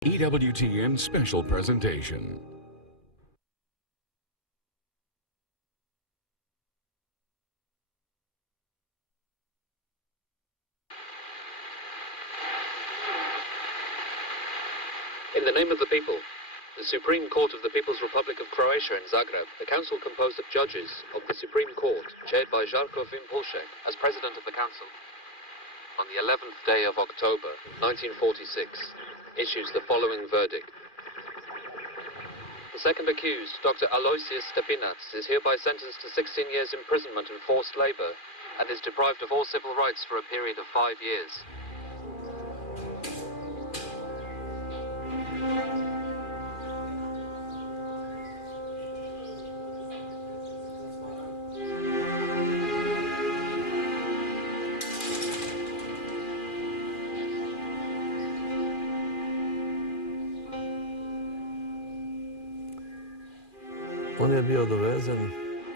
EWTN special presentation. In the name of the people, the Supreme Court of the People's Republic of Croatia in Zagreb, a council composed of judges of the Supreme Court, chaired by Žarko Vimpulšek as President of the Council, on the 11th day of October, 1946, issues the following verdict. The second accused, Dr. Aloysius Stepinac, is hereby sentenced to 16 years imprisonment and forced labor, and is deprived of all civil rights for a period of 5 years.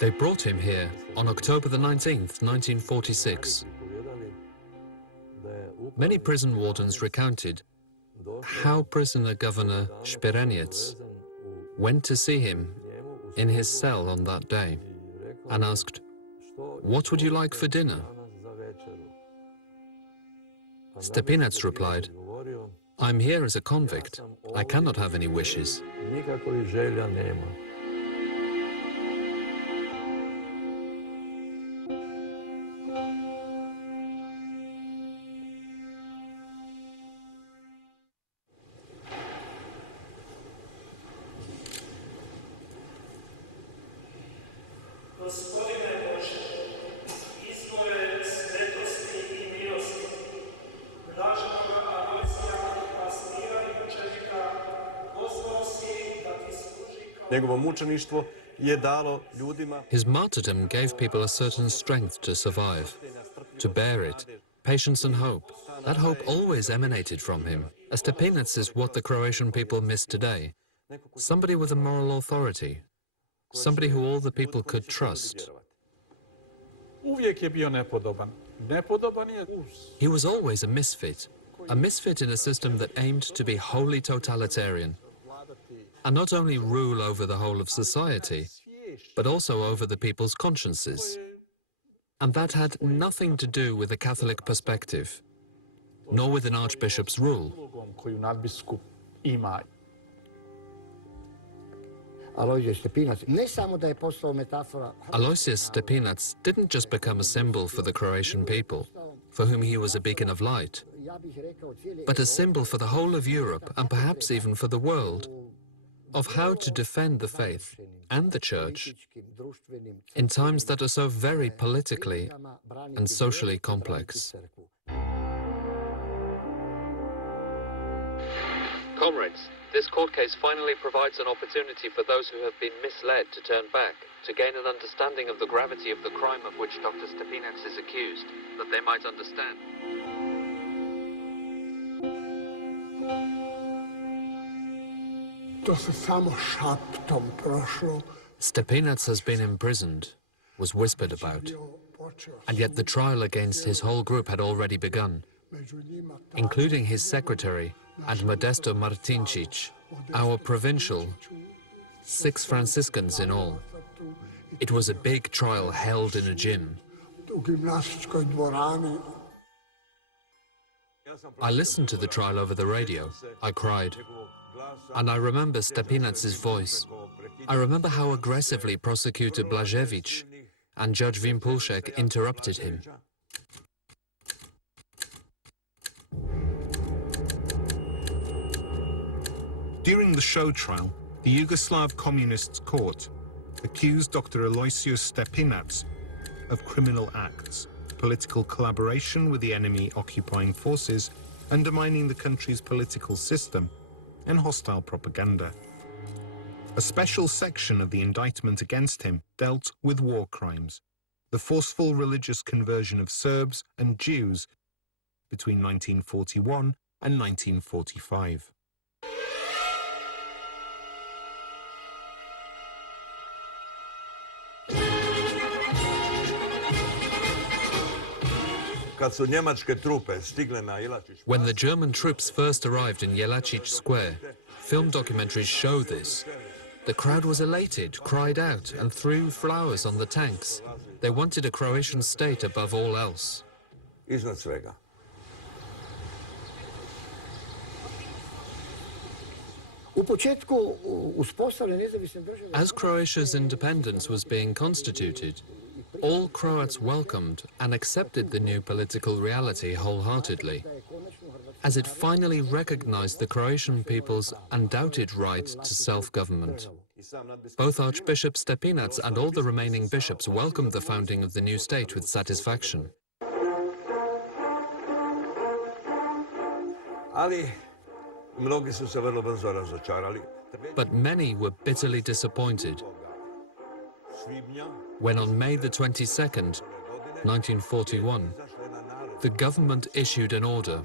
They brought him here on October the 19th, 1946. Many prison wardens recounted how prisoner Governor Stepinac went to see him in his cell on that day and asked, "What would you like for dinner?" Stepinac replied, "I'm here as a convict. I cannot have any wishes." His martyrdom gave people a certain strength to survive, to bear it, patience and hope. That hope always emanated from him. A Stepinac is what the Croatian people miss today. Somebody with a moral authority, somebody who all the people could trust. He was always a misfit in a system that aimed to be wholly totalitarian, and not only rule over the whole of society, but also over the people's consciences. And that had nothing to do with a Catholic perspective, nor with an archbishop's rule. Aloysius Stepinac didn't just become a symbol for the Croatian people, for whom he was a beacon of light, but a symbol for the whole of Europe, and perhaps even for the world, of how to defend the faith and the Church in times that are so very politically and socially complex. Comrades, this court case finally provides an opportunity for those who have been misled to turn back, to gain an understanding of the gravity of the crime of which Dr. Stepinac is accused, that they might understand. Stepinac has been imprisoned, was whispered about, and yet the trial against his whole group had already begun, including his secretary and Modesto Martincic, our provincial, 6 Franciscans in all. It was a big trial held in a gym. I listened to the trial over the radio. I cried. And I remember Stepinac's voice. I remember how aggressively Prosecutor Blažević and Judge Vimpulšek interrupted him. During the show trial, the Yugoslav Communists Court accused Dr. Aloysius Stepinac of criminal acts, political collaboration with the enemy occupying forces, undermining the country's political system, and hostile propaganda. A special section of the indictment against him dealt with war crimes, the forceful religious conversion of Serbs and Jews between 1941 and 1945. When the German troops first arrived in Jelačić Square, film documentaries show this. The crowd was elated, cried out, and threw flowers on the tanks. They wanted a Croatian state above all else. Iznad svega. As Croatia's independence was being constituted, all Croats welcomed and accepted the new political reality wholeheartedly, as it finally recognized the Croatian people's undoubted right to self-government. Both Archbishop Stepinac and all the remaining bishops welcomed the founding of the new state with satisfaction. Ali, mnogi su se vrlo brzo razočarali. But many were bitterly disappointed when on May the 22nd, 1941, the government issued an order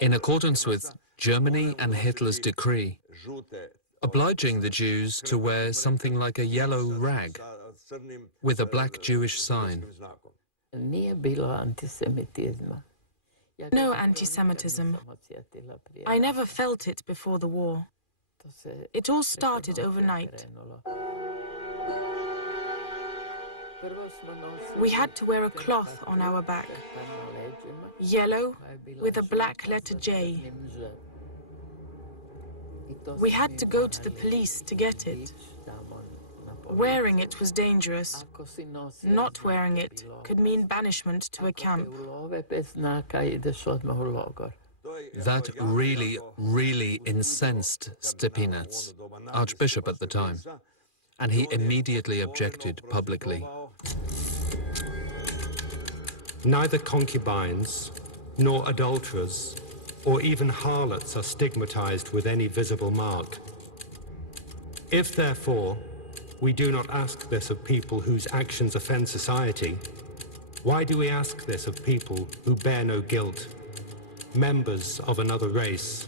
in accordance with Germany and Hitler's decree, obliging the Jews to wear something like a yellow rag with a black Jewish sign. No anti-Semitism. I never felt it before the war. It all started overnight. We had to wear a cloth on our back, yellow with a black letter J. We had to go to the police to get it. Wearing it was dangerous. Not wearing it could mean banishment to a camp. That really incensed Stepinac, Archbishop at the time, and he immediately objected publicly. Neither concubines, nor adulterers, or even harlots are stigmatized with any visible mark. If, therefore, we do not ask this of people whose actions offend society, why do we ask this of people who bear no guilt, members of another race?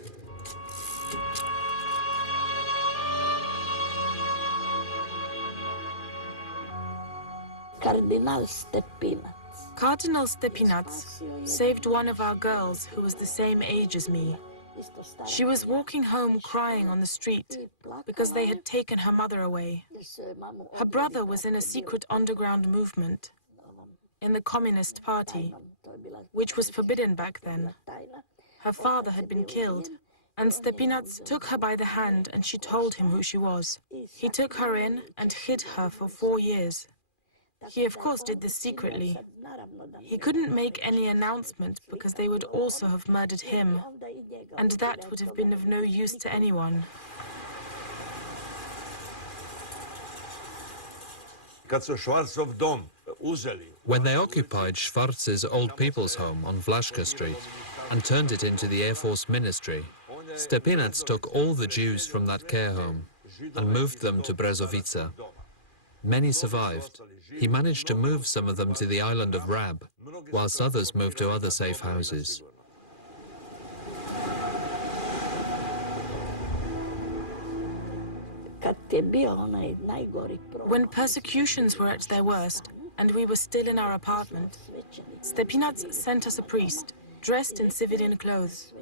Cardinal Stepinac. Cardinal Stepinac saved one of our girls who was the same age as me. She was walking home crying on the street because they had taken her mother away. Her brother was in a secret underground movement in the Communist Party, which was forbidden back then. Her father had been killed, and Stepinac took her by the hand and she told him who she was. He took her in and hid her for 4 years. He, of course, did this secretly. He couldn't make any announcement because they would also have murdered him, and that would have been of no use to anyone. When they occupied Schwarz's old people's home on Vlaška Street and turned it into the Air Force Ministry, Stepinac took all the Jews from that care home and moved them to Brezovica. Many survived. He managed to move some of them to the island of Rab, whilst others moved to other safe houses. When persecutions were at their worst, and we were still in our apartment, Stepinac sent us a priest, dressed in civilian clothes,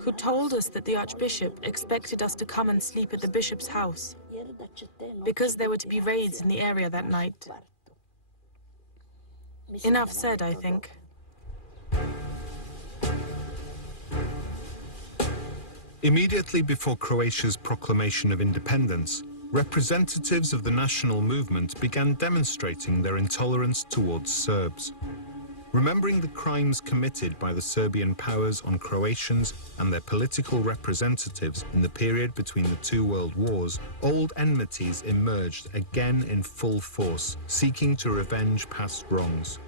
who told us that the Archbishop expected us to come and sleep at the bishop's house, because there were to be raids in the area that night. Enough said, I think. Immediately before Croatia's proclamation of independence, representatives of the national movement began demonstrating their intolerance towards Serbs. Remembering the crimes committed by the Serbian powers on Croatians and their political representatives in the period between the two world wars, old enmities emerged again in full force, seeking to revenge past wrongs.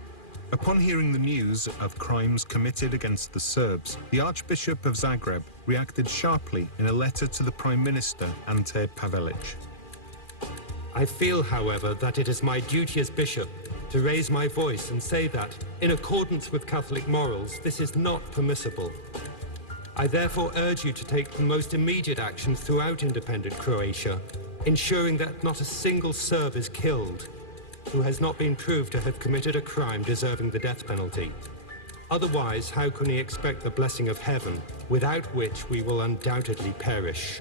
Upon hearing the news of crimes committed against the Serbs, the Archbishop of Zagreb reacted sharply in a letter to the Prime Minister, Ante Pavelic. I feel, however, that it is my duty as bishop to raise my voice and say that, in accordance with Catholic morals, this is not permissible. I therefore urge you to take the most immediate actions throughout independent Croatia, ensuring that not a single Serb is killed, who has not been proved to have committed a crime deserving the death penalty. Otherwise, how can he expect the blessing of heaven, without which we will undoubtedly perish?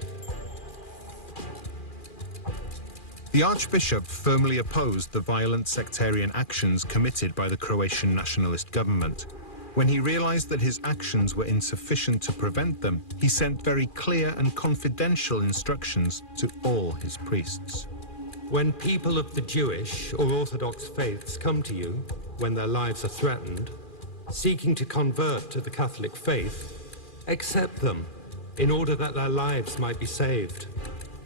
The Archbishop firmly opposed the violent sectarian actions committed by the Croatian nationalist government. When he realized that his actions were insufficient to prevent them, he sent very clear and confidential instructions to all his priests. When people of the Jewish or Orthodox faiths come to you, when their lives are threatened, seeking to convert to the Catholic faith, accept them in order that their lives might be saved.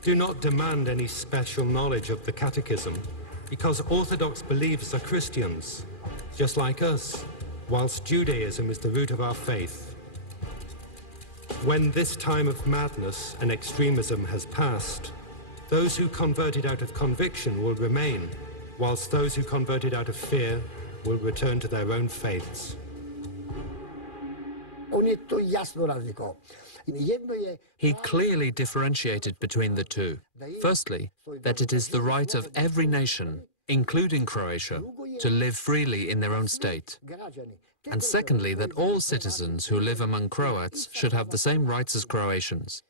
Do not demand any special knowledge of the Catechism, because Orthodox believers are Christians, just like us, whilst Judaism is the root of our faith. When this time of madness and extremism has passed, those who converted out of conviction will remain, whilst those who converted out of fear will return to their own faiths. He clearly differentiated between the two. Firstly, that it is the right of every nation, including Croatia, to live freely in their own state. And secondly, that all citizens who live among Croats should have the same rights as Croatians.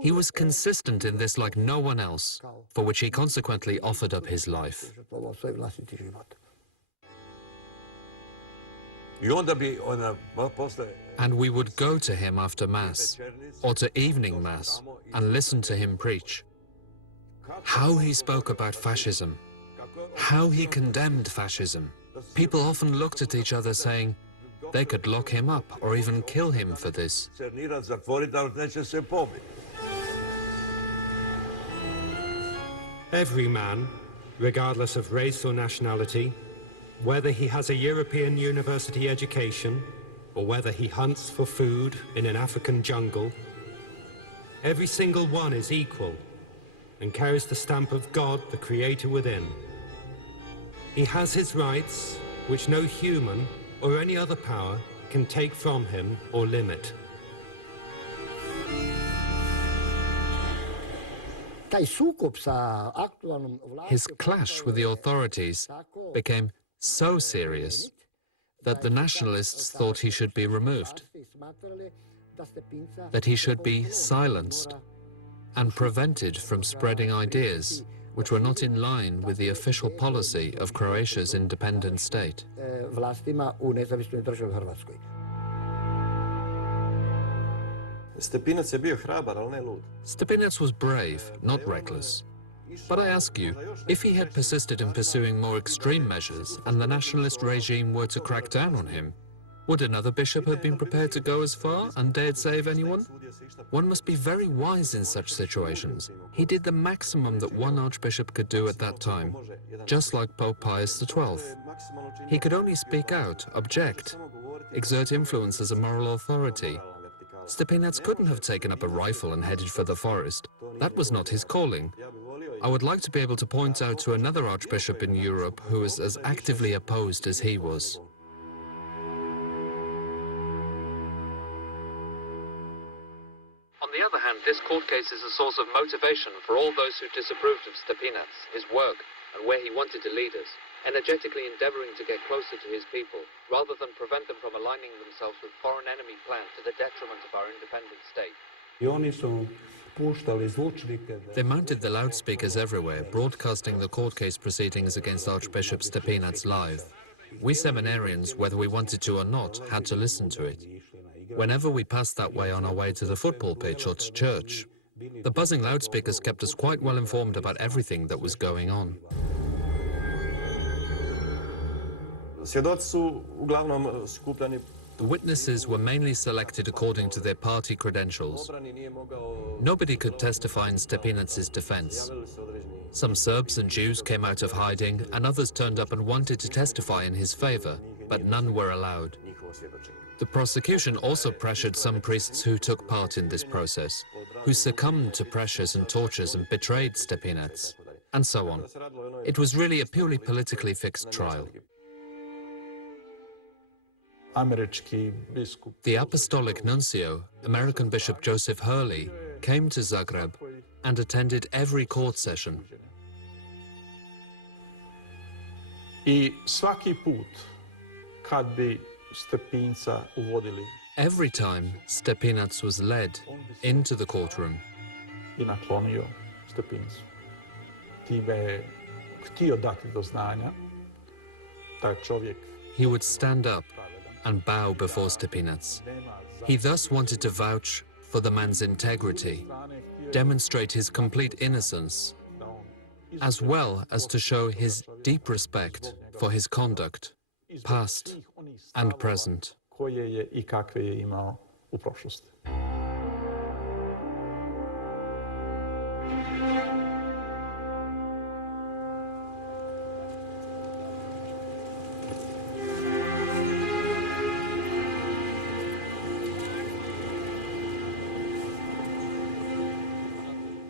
He was consistent in this like no one else, for which he consequently offered up his life. And we would go to him after Mass, or to evening Mass, and listen to him preach. How he spoke about fascism, how he condemned fascism. People often looked at each other saying they could lock him up or even kill him for this. Every man, regardless of race or nationality, whether he has a European university education or whether he hunts for food in an African jungle, every single one is equal and carries the stamp of God, the Creator, within. He has his rights, which no human or any other power can take from him or limit. His clash with the authorities became so serious that the nationalists thought he should be removed, that he should be silenced and prevented from spreading ideas which were not in line with the official policy of Croatia's independent state. Stepinac was brave, not reckless. But I ask you, if he had persisted in pursuing more extreme measures and the nationalist regime were to crack down on him, would another bishop have been prepared to go as far and dared save anyone? One must be very wise in such situations. He did the maximum that one archbishop could do at that time, just like Pope Pius XII. He could only speak out, object, exert influence as a moral authority. Stepinac couldn't have taken up a rifle and headed for the forest. That was not his calling. I would like to be able to point out to another archbishop in Europe who was as actively opposed as he was. On the other hand, this court case is a source of motivation for all those who disapproved of Stepinac, his work, and where he wanted to lead us, energetically endeavoring to get closer to his people, rather than prevent them from aligning themselves with foreign enemy plans to the detriment of our independent state. They mounted the loudspeakers everywhere, broadcasting the court case proceedings against Archbishop Stepinac live. We seminarians, whether we wanted to or not, had to listen to it. Whenever we passed that way on our way to the football pitch or to church, the buzzing loudspeakers kept us quite well informed about everything that was going on. The witnesses were mainly selected according to their party credentials. Nobody could testify in Stepinac's defense. Some Serbs and Jews came out of hiding, and others turned up and wanted to testify in his favor, but none were allowed. The prosecution also pressured some priests who took part in this process, who succumbed to pressures and tortures and betrayed Stepinac, and so on. It was really a purely politically fixed trial. The Apostolic Nuncio, American Bishop Joseph Hurley, came to Zagreb and attended every court session. I svaki put kad bi Stepinca uvodili Every time Stepinac was led into the courtroom, I naklonio Stepincu. Time je htio dati do znanja da čovjek he would stand up and bow before Stepinac. He thus wanted to vouch for the man's integrity, demonstrate his complete innocence, as well as to show his deep respect for his conduct, past and present. koje je I kakve je imao u prošlosti.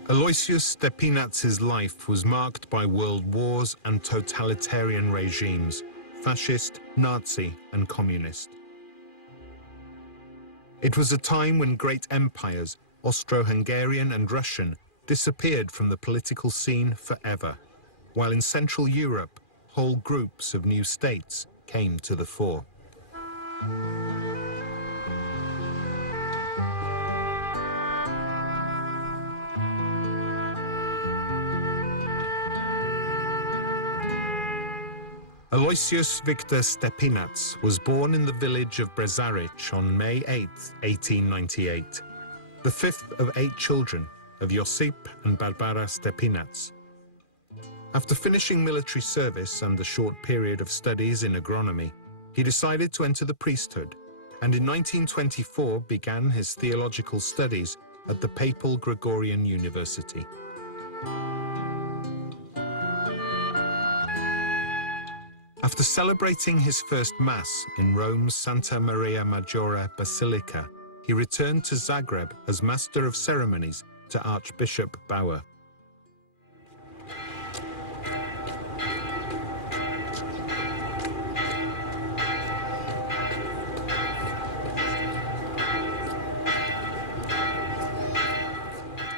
Aloysius Stepinac's life was marked by world wars and totalitarian regimes, fascist, Nazi, and communist. It was a time when great empires, Austro-Hungarian and Russian, disappeared from the political scene forever, while in Central Europe, whole groups of new states came to the fore. Aloysius Victor Stepinac was born in the village of Brezaric on May 8, 1898, the fifth of 8 children of Josip and Barbara Stepinac. After finishing military service and a short period of studies in agronomy, he decided to enter the priesthood, and in 1924 began his theological studies at the Papal Gregorian University. After celebrating his first Mass in Rome's Santa Maria Maggiore Basilica, he returned to Zagreb as Master of Ceremonies to Archbishop Bauer.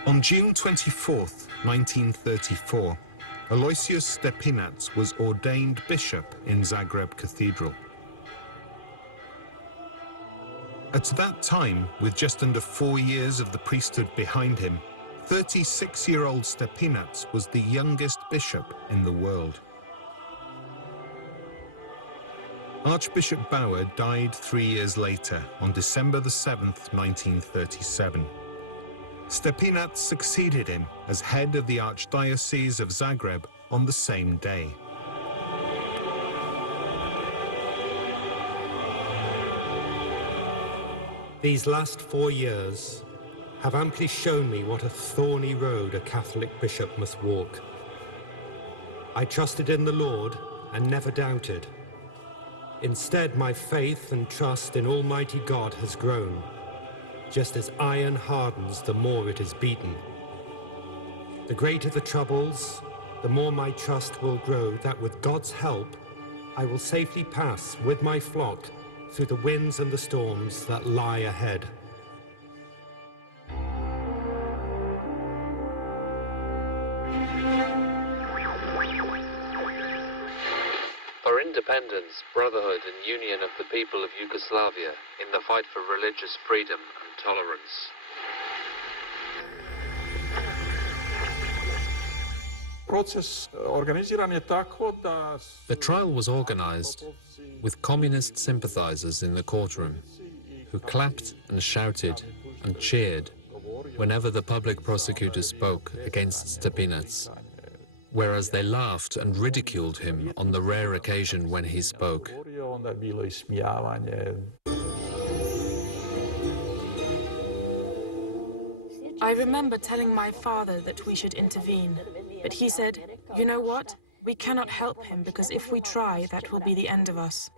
On June 24, 1934, Aloysius Stepinac was ordained bishop in Zagreb Cathedral. At that time, with just under 4 years of the priesthood behind him, 36-year-old Stepinac was the youngest bishop in the world. Archbishop Bauer died 3 years later, on December the 7th, 1937. Stepinac succeeded him as head of the Archdiocese of Zagreb on the same day. These last 4 years have amply shown me what a thorny road a Catholic bishop must walk. I trusted in the Lord and never doubted. Instead, my faith and trust in Almighty God has grown, just as iron hardens the more it is beaten. The greater the troubles, the more my trust will grow that with God's help, I will safely pass with my flock through the winds and the storms that lie ahead. For independence, brotherhood and union of the people of Yugoslavia in the fight for religious freedom and tolerance. Proces organiziran je tako da The trial was organized with communist sympathizers in the courtroom, who clapped and shouted and cheered whenever the public prosecutor spoke against Stepinac, whereas they laughed and ridiculed him on the rare occasion when he spoke. onda je bilo ismijavanje. I remember telling my father that we should intervene, but he said, "You know what? We cannot help him because if we try, that will be the end of us."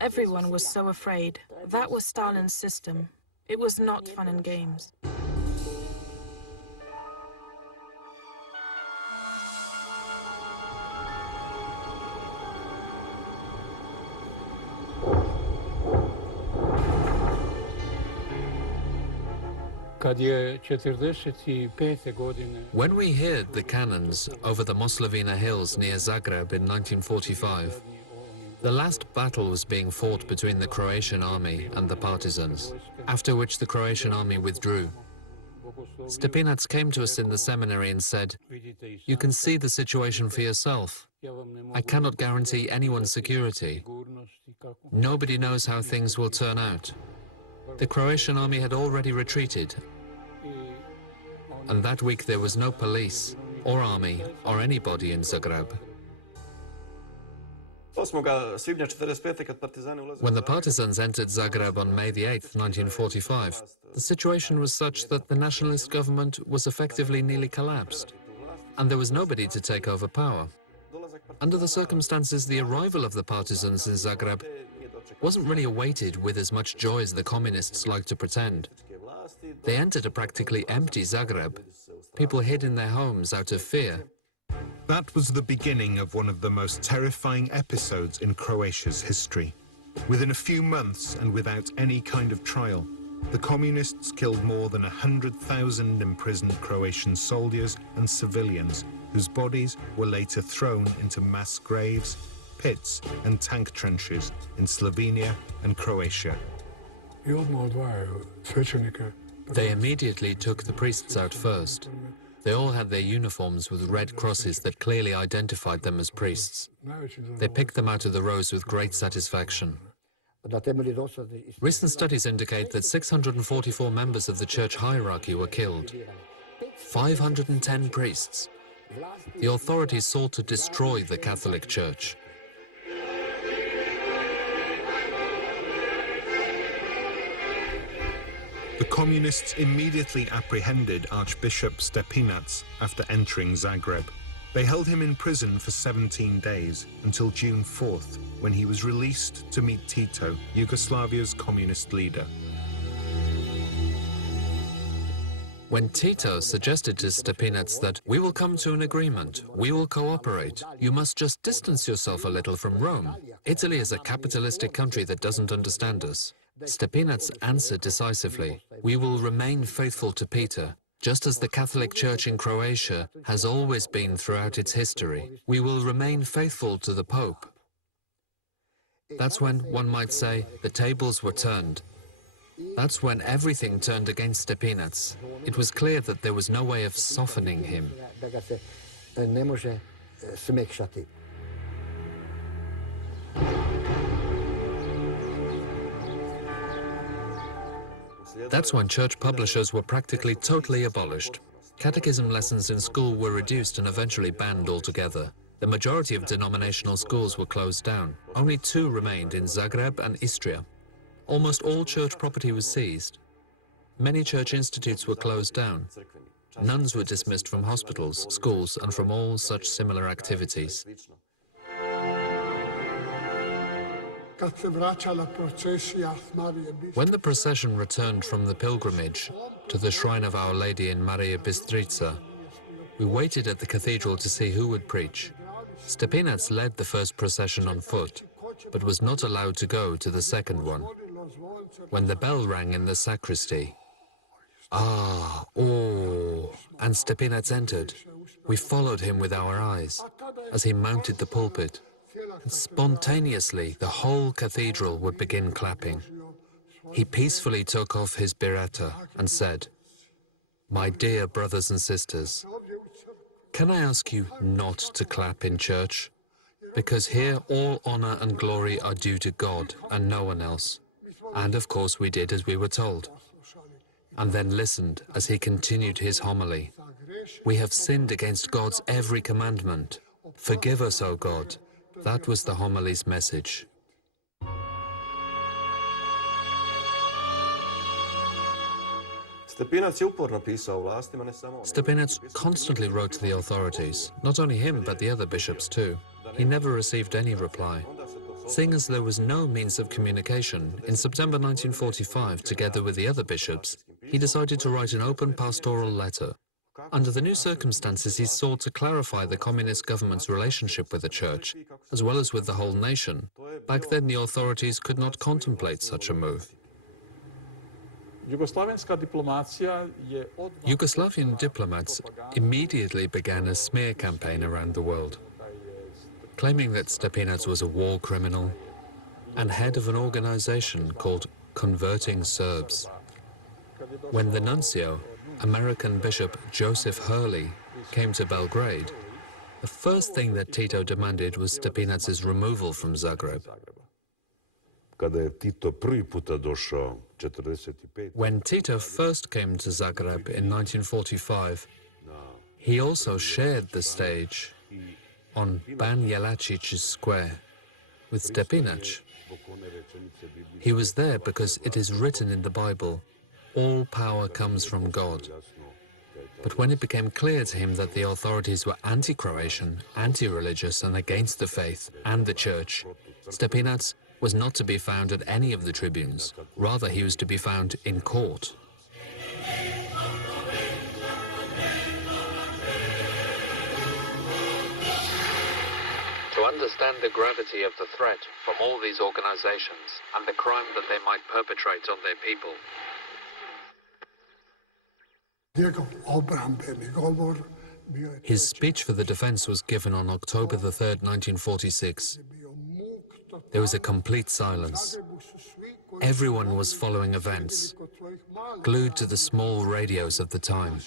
Everyone was so afraid. That was Stalin's system. It was not fun and games. When we heard the cannons over the Moslavina hills near Zagreb in 1945, the last battle was being fought between the Croatian army and the partisans, after which the Croatian army withdrew. Stepinac came to us in the seminary and said, "You can see the situation for yourself. I cannot guarantee anyone's security. Nobody knows how things will turn out." The Croatian army had already retreated, and that week there was no police or army or anybody in Zagreb. When the partisans entered Zagreb on May the 8th, 1945, the situation was such that the nationalist government was effectively nearly collapsed, and there was nobody to take over power. Under the circumstances, the arrival of the partisans in Zagreb wasn't really awaited with as much joy as the communists like to pretend. They entered a practically empty Zagreb. People hid in their homes out of fear. That was the beginning of one of the most terrifying episodes in Croatia's history. Within a few months and without any kind of trial, the communists killed more than 100,000 imprisoned Croatian soldiers and civilians, whose bodies were later thrown into mass graves, pits and tank trenches in Slovenia and Croatia. They immediately took the priests out first. They all had their uniforms with red crosses that clearly identified them as priests. They picked them out of the rows with great satisfaction. Recent studies indicate that 644 members of the church hierarchy were killed. 510 priests. The authorities sought to destroy the Catholic Church. The communists immediately apprehended Archbishop Stepinac after entering Zagreb. They held him in prison for 17 days until June 4th, when he was released to meet Tito, Yugoslavia's communist leader. When Tito suggested to Stepinac that we will come to an agreement, we will cooperate, you must just distance yourself a little from Rome. Italy is a capitalistic country that doesn't understand us. Stepinac answered decisively, we will remain faithful to Peter, just as the Catholic Church in Croatia has always been throughout its history. We will remain faithful to the Pope. That's when, one might say, the tables were turned. That's when everything turned against Stepinac. It was clear that there was no way of softening him. That's when church publishers were practically totally abolished. Catechism lessons in school were reduced and eventually banned altogether. The majority of denominational schools were closed down. Only 2 remained in Zagreb and Istria. Almost all church property was seized. Many church institutes were closed down. Nuns were dismissed from hospitals, schools, and from all such similar activities. When the procession returned from the pilgrimage to the shrine of Our Lady in Maria Bistrica, we waited at the cathedral to see who would preach. Stepinac led the first procession on foot, but was not allowed to go to the second one. When the bell rang in the sacristy, and Stepinac entered, we followed him with our eyes as he mounted the pulpit. And spontaneously, the whole cathedral would begin clapping. He peacefully took off his biretta and said, "My dear brothers and sisters, can I ask you not to clap in church? Because here all honor and glory are due to God and no one else." And of course we did as we were told. And then listened as he continued his homily. "We have sinned against God's every commandment. Forgive us, O God." That was the homily's message. Stepinac constantly wrote to the authorities, not only him but the other bishops too. He never received any reply. Seeing as there was no means of communication, in September 1945, together with the other bishops, he decided to write an open pastoral letter. Under the new circumstances, he sought to clarify the communist government's relationship with the church, as well as with the whole nation. Back then, the authorities could not contemplate such a move. Jugoslavenska diplomacija je odmah... Yugoslavian diplomats immediately began a smear campaign around the world, claiming that Stepinac was a war criminal and head of an organization called Converting Serbs. When the nuncio, American Bishop Joseph Hurley, came to Belgrade, the first thing that Tito demanded was Stepinac's removal from Zagreb. Kada je Tito prvi puta došao, 45. When Tito first came to Zagreb in 1945, he also shared the stage on Ban Jelacic's square with Stepinac. He was there because it is written in the Bible, all power comes from God. But when it became clear to him that the authorities were anti-Croatian, anti-religious and against the faith and the church, Stepinac was not to be found at any of the tribunes. Rather, he was to be found in court. To understand the gravity of the threat from all these organizations and the crime that they might perpetrate on their people, his speech for the defense was given on October the 3rd, 1946. There was a complete silence. Everyone was following events, glued to the small radios of the time.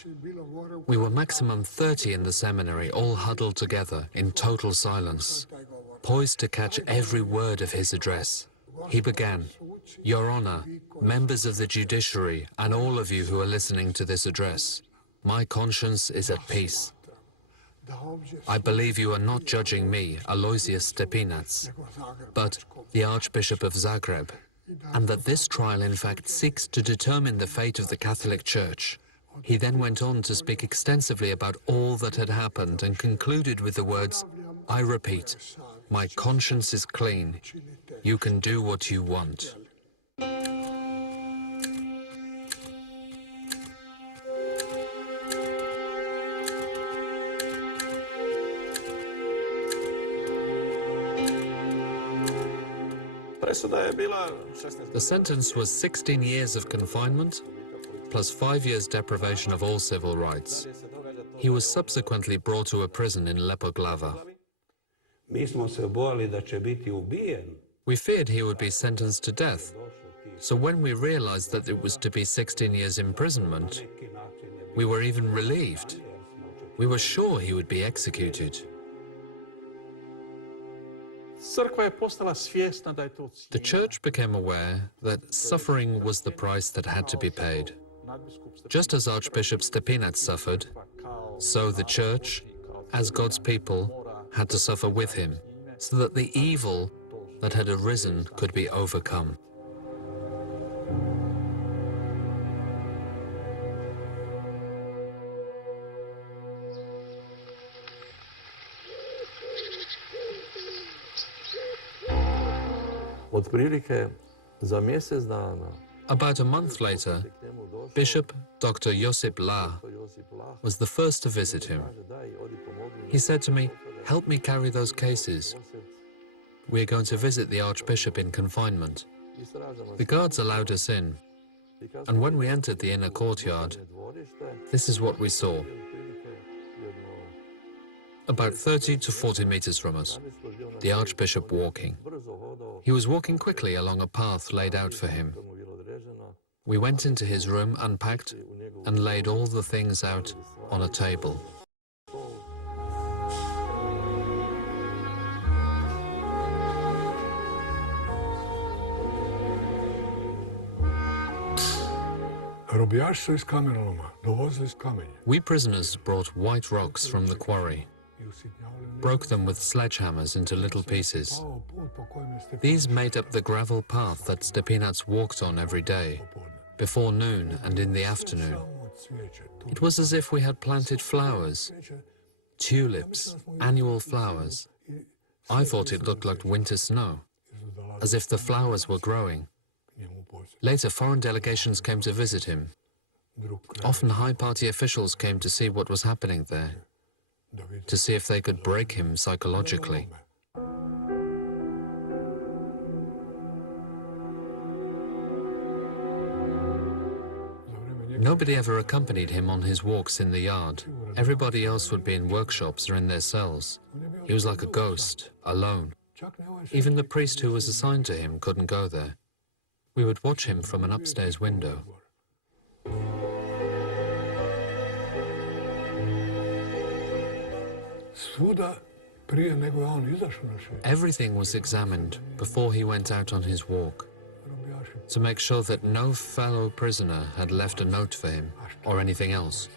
We were maximum 30 in the seminary, all huddled together in total silence, poised to catch every word of his address. He began, "Your Honor, members of the judiciary, and all of you who are listening to this address, my conscience is at peace. I believe you are not judging me, Aloysius Stepinac, but the Archbishop of Zagreb, and that this trial in fact seeks to determine the fate of the Catholic Church." He then went on to speak extensively about all that had happened and concluded with the words, "I repeat, my conscience is clean. You can do what you want." The sentence was 16 years of confinement, plus 5 years deprivation of all civil rights. He was subsequently brought to a prison in Lepoglava. We feared he would be sentenced to death, so when we realized that it was to be 16 years imprisonment, we were even relieved. We were sure he would be executed. The church became aware that suffering was the price that had to be paid. Just as Archbishop Stepinac suffered, so the church, as God's people, had to suffer with him, so that the evil that had arisen could be overcome. About a month later, Bishop Dr. Josip La was the first to visit him. He said to me, "Help me carry those cases. We are going to visit the Archbishop in confinement." The guards allowed us in, and when we entered the inner courtyard, this is what we saw. About 30 to 40 meters from us, the Archbishop walking. He was walking quickly along a path laid out for him. We went into his room, unpacked, and laid all the things out on a table. We prisoners brought white rocks from the quarry, broke them with sledgehammers into little pieces. These made up the gravel path that Stepinac walked on every day, before noon and in the afternoon. It was as if we had planted flowers, tulips, annual flowers. I thought it looked like winter snow, as if the flowers were growing. Later, foreign delegations came to visit him. Often high party officials came to see what was happening there, to see if they could break him psychologically. Nobody ever accompanied him on his walks in the yard. Everybody else would be in workshops or in their cells. He was like a ghost, alone. Even the priest who was assigned to him couldn't go there. We would watch him from an upstairs window. Everything was examined before he went out on his walk, to make sure that no fellow prisoner had left a note for him or anything else.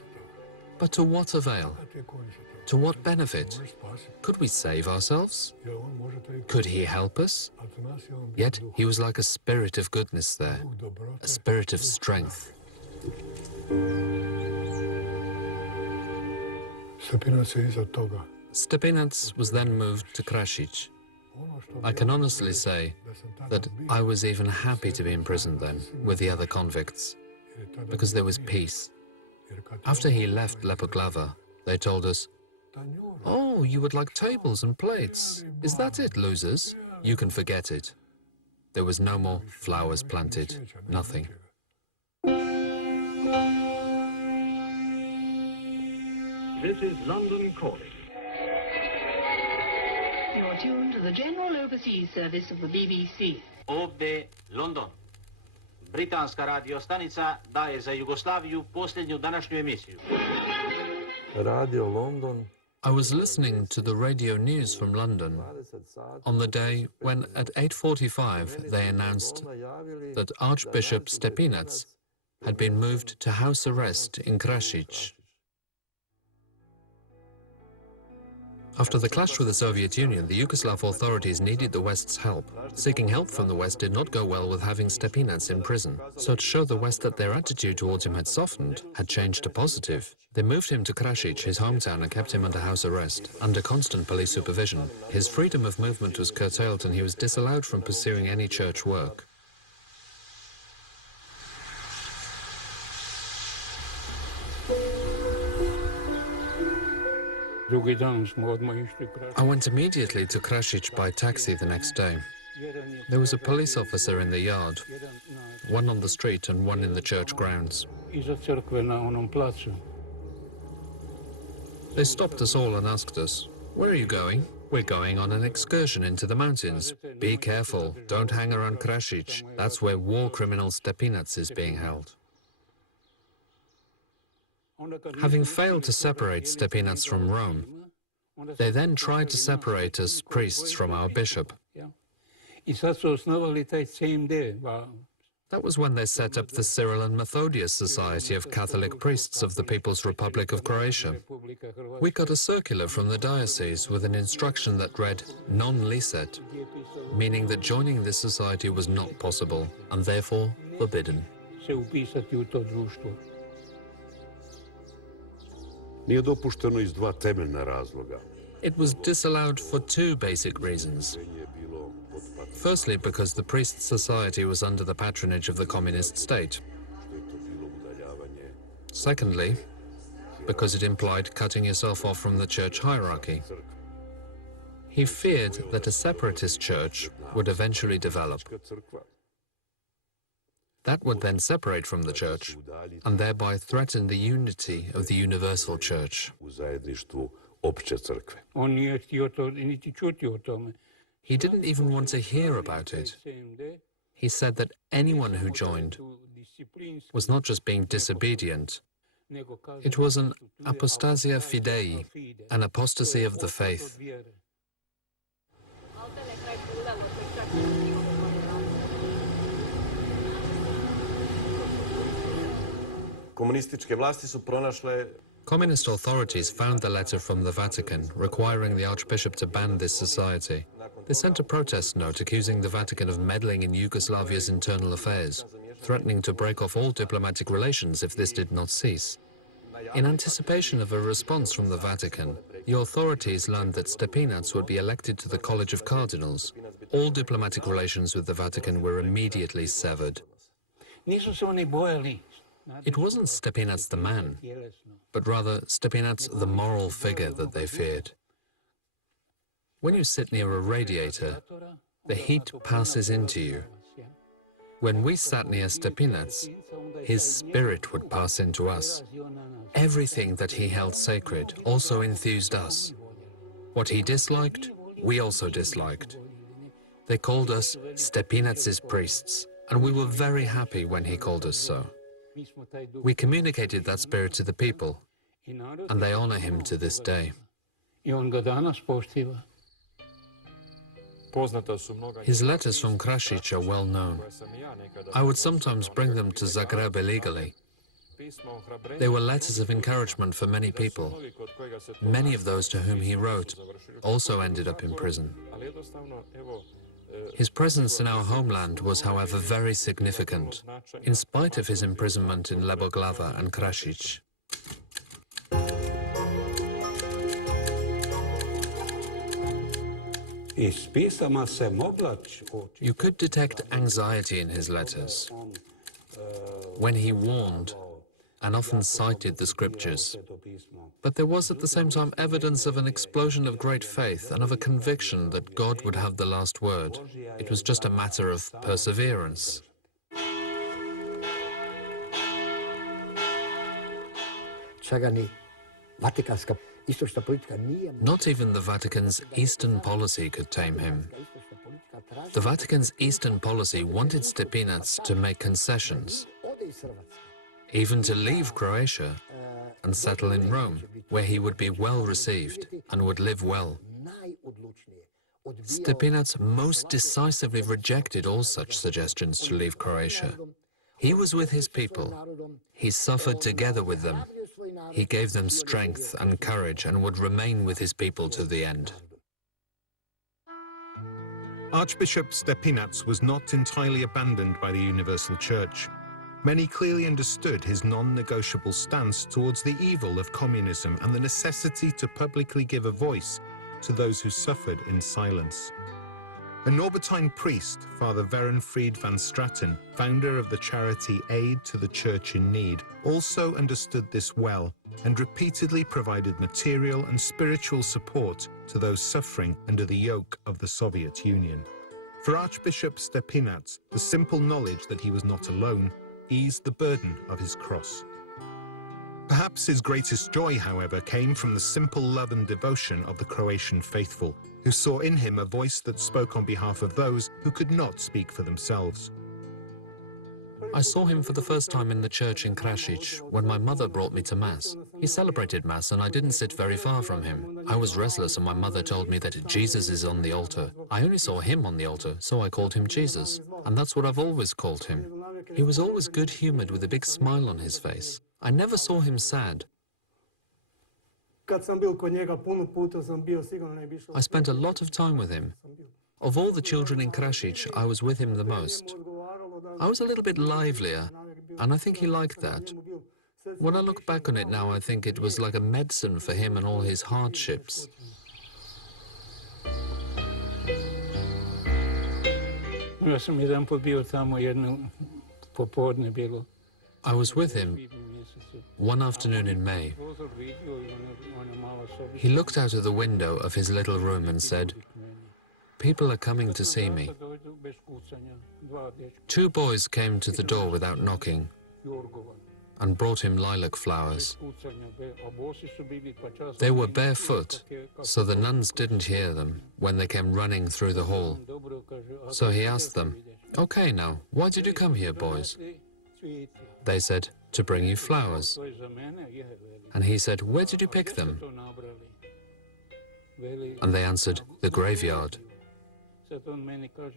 But to what avail? To what benefit? Could we save ourselves? Could he help us? Yet he was like a spirit of goodness there, a spirit of strength. Stepinac was then moved to Krasić. I can honestly say that I was even happy to be imprisoned then with the other convicts, because there was peace. After he left Lepoglava, they told us, "Oh, you would like tables and plates. Is that it, losers? You can forget it." There was no more flowers planted, nothing. This is London calling. You're tuned to the General Overseas Service of the BBC. Ovde London. Britanska radio stanica daje za Jugoslaviju posljednju današnju emisiju. Radio London. I was listening to the radio news from London on the day when at 8:45 they announced that Archbishop Stepinac had been moved to house arrest in Krasić. After the clash with the Soviet Union, the Yugoslav authorities needed the West's help. Seeking help from the West did not go well with having Stepinac in prison. So to show the West that their attitude towards him had softened, had changed to positive, they moved him to Krasić, his hometown, and kept him under house arrest, under constant police supervision. His freedom of movement was curtailed and he was disallowed from pursuing any church work. I went immediately to Krasić by taxi the next day. There was a police officer in the yard, one on the street and one in the church grounds. They stopped us all and asked us, "Where are you going?" "We're going on an excursion into the mountains. Be careful, don't hang around Krasić. That's where war criminal Stepinac is being held." Having failed to separate Stepinac from Rome, they then tried to separate us priests from our bishop. That was when they set up the Cyril and Methodius Society of Catholic Priests of the People's Republic of Croatia. We got a circular from the diocese with an instruction that read non licet, meaning that joining this society was not possible and therefore forbidden. Nije dopušteno iz dva temeljna razloga. It was disallowed for two basic reasons. Firstly, because the priest society was under the patronage of the communist state. Secondly, because it implied cutting yourself off from the church hierarchy. He feared that a separatist church would eventually develop. That would then separate from the church and thereby threaten the unity of the universal church. He didn't even want to hear about it. He said that anyone who joined was not just being disobedient, it was an apostasia fidei, an apostasy of the faith. Komunističke vlasti su pronašle. Communist authorities found the letter from the Vatican requiring the Archbishop to ban this society. They sent a protest note accusing the Vatican of meddling in Yugoslavia's internal affairs, threatening to break off all diplomatic relations if this did not cease. In anticipation of a response from the Vatican, the authorities learned that Stepinac would be elected to the College of Cardinals. All diplomatic relations with the Vatican were immediately severed. It wasn't Stepinac the man, but rather Stepinac the moral figure that they feared. When you sit near a radiator, the heat passes into you. When we sat near Stepinac, his spirit would pass into us. Everything that he held sacred also enthused us. What he disliked, we also disliked. They called us Stepinac's priests, and we were very happy when he called us so. We communicated that spirit to the people, and they honor him to this day. His letters from Krasic are well known. I would sometimes bring them to Zagreb illegally. They were letters of encouragement for many people. Many of those to whom he wrote also ended up in prison. His presence in our homeland was, however, very significant, in spite of his imprisonment in Leboglava and Krasic. You could detect anxiety in his letters, when he warned and often cited the scriptures. But there was at the same time evidence of an explosion of great faith and of a conviction that God would have the last word. It was just a matter of perseverance. Not even the Vatican's Eastern policy could tame him. The Vatican's Eastern policy wanted Stepinac to make concessions, even to leave Croatia and settle in Rome, where he would be well received and would live well. Stepinac most decisively rejected all such suggestions to leave Croatia. He was with his people. He suffered together with them. He gave them strength and courage and would remain with his people to the end. Archbishop Stepinac was not entirely abandoned by the Universal Church. Many clearly understood his non-negotiable stance towards the evil of communism and the necessity to publicly give a voice to those who suffered in silence. A Norbertine priest, Father Verenfried van Straten, founder of the charity Aid to the Church in Need, also understood this well and repeatedly provided material and spiritual support to those suffering under the yoke of the Soviet Union. For Archbishop Stepinac, the simple knowledge that he was not alone eased the burden of his cross. Perhaps his greatest joy, however, came from the simple love and devotion of the Croatian faithful, who saw in him a voice that spoke on behalf of those who could not speak for themselves. I saw him for the first time in the church in Krasic when my mother brought me to Mass. He celebrated Mass and I didn't sit very far from him. I was restless and my mother told me that Jesus is on the altar. I only saw him on the altar, so I called him Jesus. And that's what I've always called him. He was always good-humored with a big smile on his face. I never saw him sad. I spent a lot of time with him. Of all the children in Krasic, I was with him the most. I was a little bit livelier, and I think he liked that. When I look back on it now, I think it was like a medicine for him and all his hardships. I was with him one afternoon in May. He looked out of the window of his little room and said, "People are coming to see me." 2 boys came to the door without knocking and brought him lilac flowers. They were barefoot, so the nuns didn't hear them when they came running through the hall. So he asked them, "Okay now, why did you come here, boys?" They said, "To bring you flowers." And he said, "Where did you pick them?" And they answered, "The graveyard."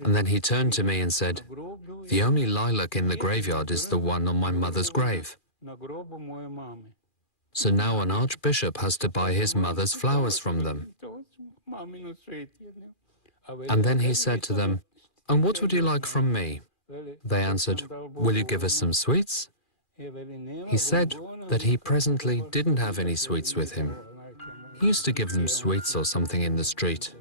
And then he turned to me and said, "The only lilac in the graveyard is the one on my mother's grave." So now an archbishop has to buy his mother's flowers from them. And then he said to them, "And what would you like from me?" They answered, "Will you give us some sweets?" He said that he presently didn't have any sweets with him. He used to give them sweets or something in the street.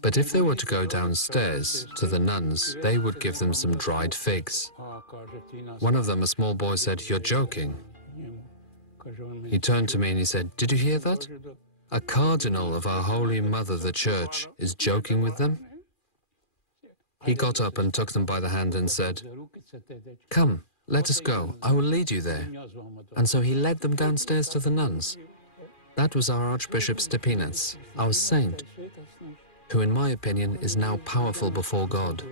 But if they were to go downstairs to the nuns, they would give them some dried figs. One of them, a small boy, said, "You're joking." He turned to me and he said, "Did you hear that? A cardinal of our Holy Mother, the Church, is joking with them?" He got up and took them by the hand and said, "Come, let us go. I will lead you there." And so he led them downstairs to the nuns. That was our Archbishop Stepinac, our saint, who in my opinion is now powerful before God.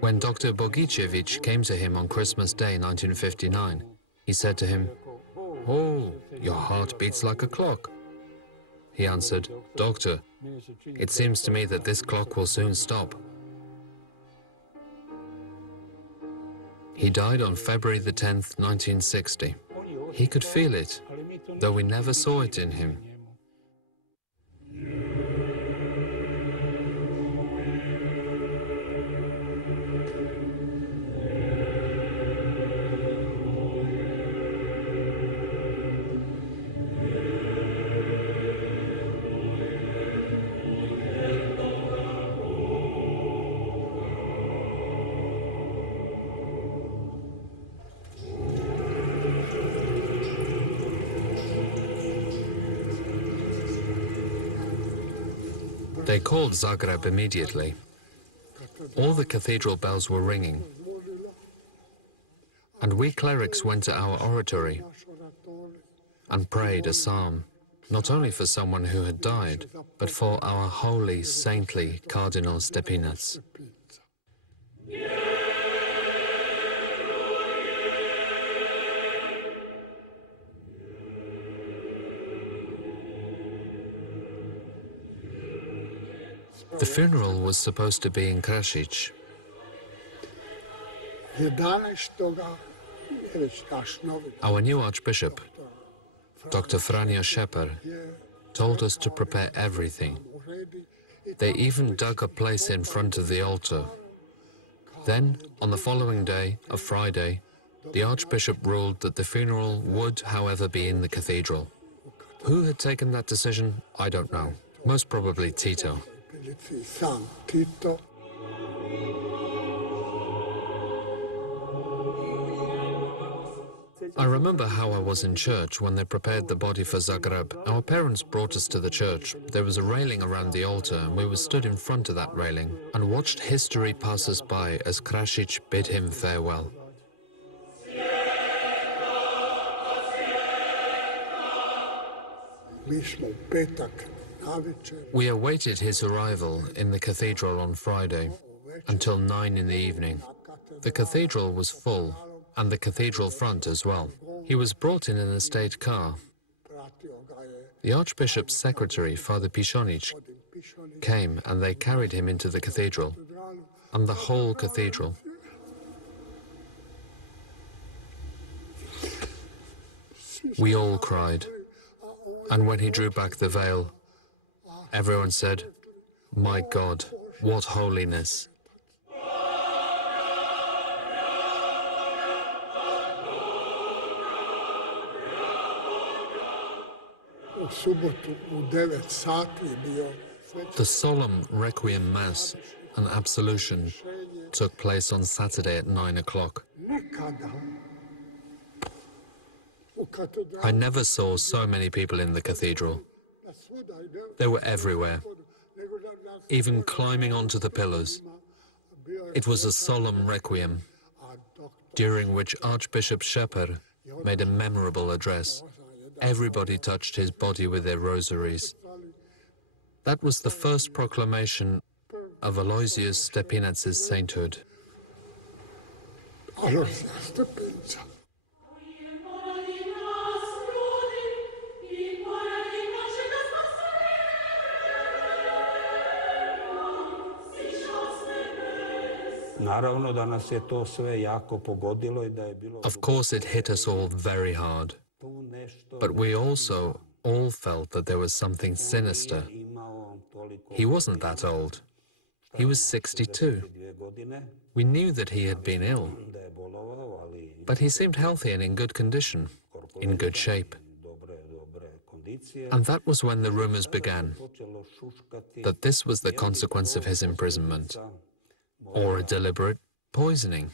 When Dr. Bogicevic came to him on Christmas Day 1959, he said to him, "Oh, your heart beats like a clock." He answered, "Doctor, it seems to me that this clock will soon stop." He died on February the 10th, 1960. He could feel it, though we never saw it in him. They called Zagreb immediately. All the cathedral bells were ringing, and we clerics went to our oratory and prayed a psalm, not only for someone who had died, but for our holy, saintly Cardinal Stepinac. The funeral was supposed to be in Krasić. Our new Archbishop, Dr. Franjo Šeper, told us to prepare everything. They even dug a place in front of the altar. Then, on the following day, a Friday, the Archbishop ruled that the funeral would, however, be in the cathedral. Who had taken that decision, I don't know. Most probably Tito. I remember how I was in church when they prepared the body for Zagreb. Our parents brought us to the church. There was a railing around the altar, and we were stood in front of that railing and watched history pass us by as Krasić bid him farewell. We awaited his arrival in the cathedral on Friday until 9 in the evening. The cathedral was full, and the cathedral front as well. He was brought in a state car. The Archbishop's secretary, Father Pišonić, came and they carried him into the cathedral, and the whole cathedral. We all cried, and when he drew back the veil, everyone said, "My God, what holiness!" The solemn Requiem Mass and absolution took place on Saturday at 9 o'clock. I never saw so many people in the cathedral. They were everywhere, even climbing onto the pillars. It was a solemn requiem, during which Archbishop Šeper made a memorable address. Everybody touched his body with their rosaries. That was the first proclamation of Aloysius Stepinac's sainthood. Of course, it hit us all very hard, but we also all felt that there was something sinister. He wasn't that old. He was 62. We knew that he had been ill, but he seemed healthy and in good condition, in good shape. And that was when the rumors began, that this was the consequence of his imprisonment, or a deliberate poisoning.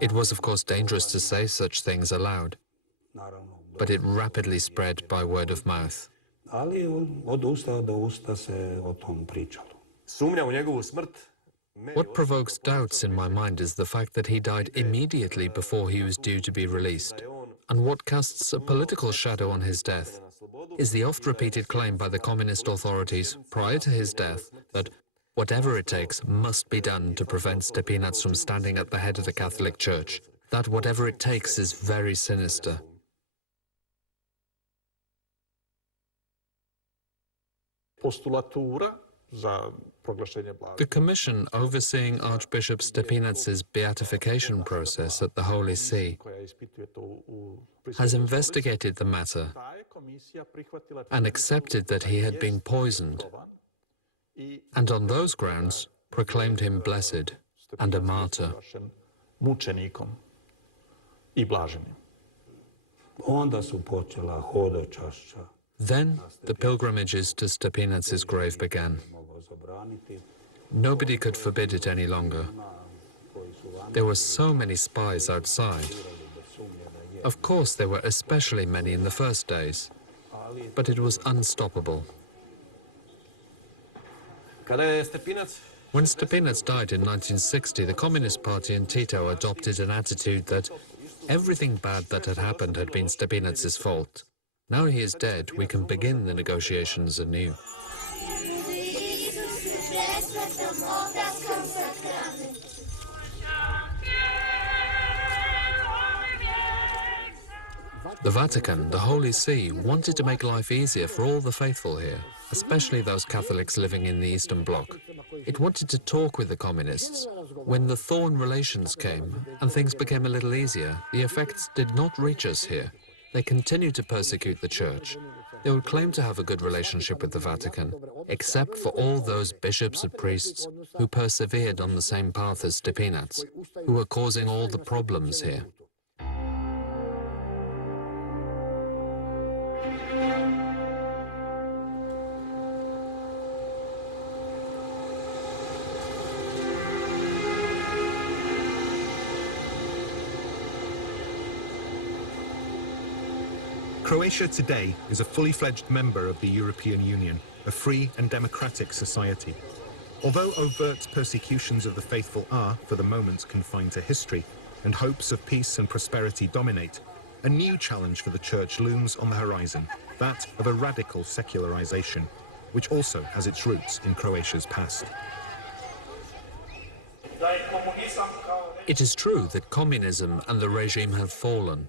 It was, of course, dangerous to say such things aloud, but it rapidly spread by word of mouth. What provokes doubts in my mind is the fact that he died immediately before he was due to be released. And what casts a political shadow on his death is the oft-repeated claim by the communist authorities prior to his death that whatever it takes must be done to prevent Stepinac from standing at the head of the Catholic Church. That whatever it takes is very sinister. The commission overseeing Archbishop Stepinac's beatification process at the Holy See has investigated the matter and accepted that he had been poisoned, and on those grounds proclaimed him blessed and a martyr. Then the pilgrimages to Stepinac's grave began. Nobody could forbid it any longer. There were so many spies outside. Of course, there were especially many in the first days, but it was unstoppable. When Stepinac died in 1960, the Communist Party and Tito adopted an attitude that everything bad that had happened had been Stepinac's fault. Now he is dead, we can begin the negotiations anew. The Vatican, the Holy See, wanted to make life easier for all the faithful here, especially those Catholics living in the Eastern Bloc. It wanted to talk with the communists. When the thorn relations came and things became a little easier, the effects did not reach us here. They continued to persecute the Church. They would claim to have a good relationship with the Vatican, except for all those bishops and priests who persevered on the same path as Stepinac, who were causing all the problems here. Croatia today is a fully fledged member of the European Union, a free and democratic society. Although overt persecutions of the faithful are, for the moment, confined to history, and hopes of peace and prosperity dominate, a new challenge for the Church looms on the horizon, that of a radical secularization, which also has its roots in Croatia's past. It is true that communism and the regime have fallen,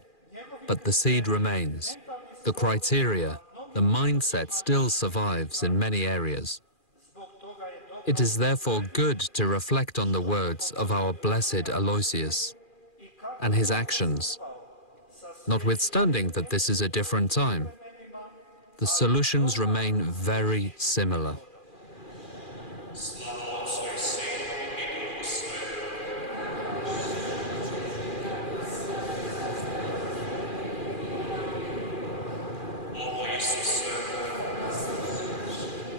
but the seed remains. The criteria, the mindset still survives in many areas. It is therefore good to reflect on the words of our blessed Aloysius and his actions. Notwithstanding that this is a different time, the solutions remain very similar.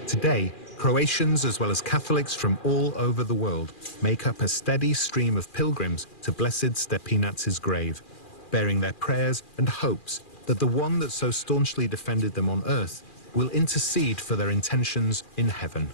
Today, Croatians as well as Catholics from all over the world make up a steady stream of pilgrims to blessed Stepinac's grave, bearing their prayers and hopes that the one that so staunchly defended them on earth will intercede for their intentions in heaven.